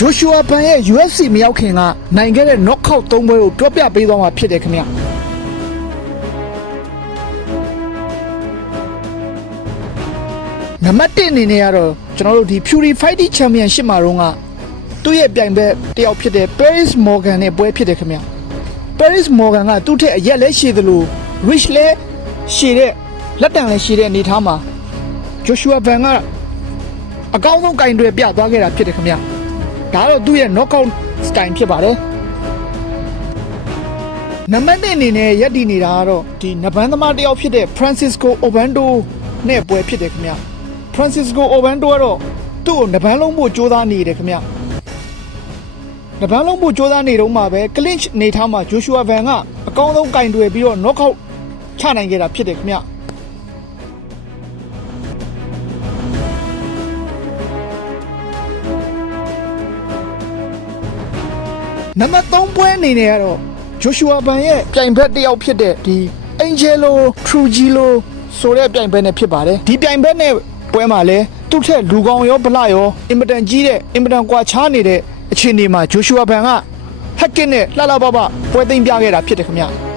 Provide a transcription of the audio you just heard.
ဂျိုရှူအာဘန်ရဲ့ UFC မရောက်ခင်ကနိုင်ခဲ့တဲ့ knockout 3 ပွဲကိုပြောပြပေးသွားမှာဖြစ်တယ်ခင်ဗျနံပါတ်1အနေနဲ့ကတော့ကျွန်တော်တို့ဒီ Fury Fighting Championship မှာတော့ကသူ့ရဲ့ပြိုင်ဘက်တယောက်ဖြစ်တဲ့ Paris Morgan နဲ့ပွဲဖြစ်တယ်ခင်ဗျ Paris Morgan ကသူ့ထက်အရက်လဲရှည်သလို reach လဲရှည်တဲ့လက်တံလဲရှည်တဲ့အနေထားမှာ Joshua Ban ကအကောင်းဆုံးကင်တွေပြသွားခဲ့တာဖြစ်တယ်ခင်ဗျဒါတော့သူ့ရဲ့ knockout style ဖြစ်ပါတယ်နံပါတ်1အနေနဲ့ရပ်တည်နေတာကတော့ဒီနဘန်းသမားတယောက်ဖြစ်တဲ့ Francisco Ovando နဲ့ပွဲဖြစ်တယ်ခင်ဗျ Francisco Ovando ကတော့သူ့ကိုနဘန်းလုံးဖို့ကြိုးစားနေတယ်ခင်ဗျနဘန်းလုံးဖို့ကြိုးစားနေတော့မှပဲ clinch နေထားမှာ Joshua Ban ကအကောင်းဆုံးကင်တွေပြီးတော့ knockout ချနိုင်ခဲ့တာဖြစ်တယ်ခင်ဗျနံပါတ်3ပွဲအနေနဲ့ကတော့ Joshua Ban ရဲ့ပြိုင်ဘက်တစ်ယောက်ဖြစ်တဲ့ဒီ Angelo Trujillo ဆိုတဲ့ပြိုင်ဘက်နဲ့ဖြစ်ပါတယ်ဒီပြိုင်ဘက်နဲ့ပွဲမှာလဲသူ့ထက်လူကောင်ရောဗလာရောအင်မတန်ကြီးတဲ့အင်မတန်ကွာခြားနေတဲ့အခြေအနေမှာ Joshua Ban ကဟက်ကစ်နဲ့လှလှပပပွဲသိမ်းပြခဲ့တာဖြစ်တယ်ခင်ဗျ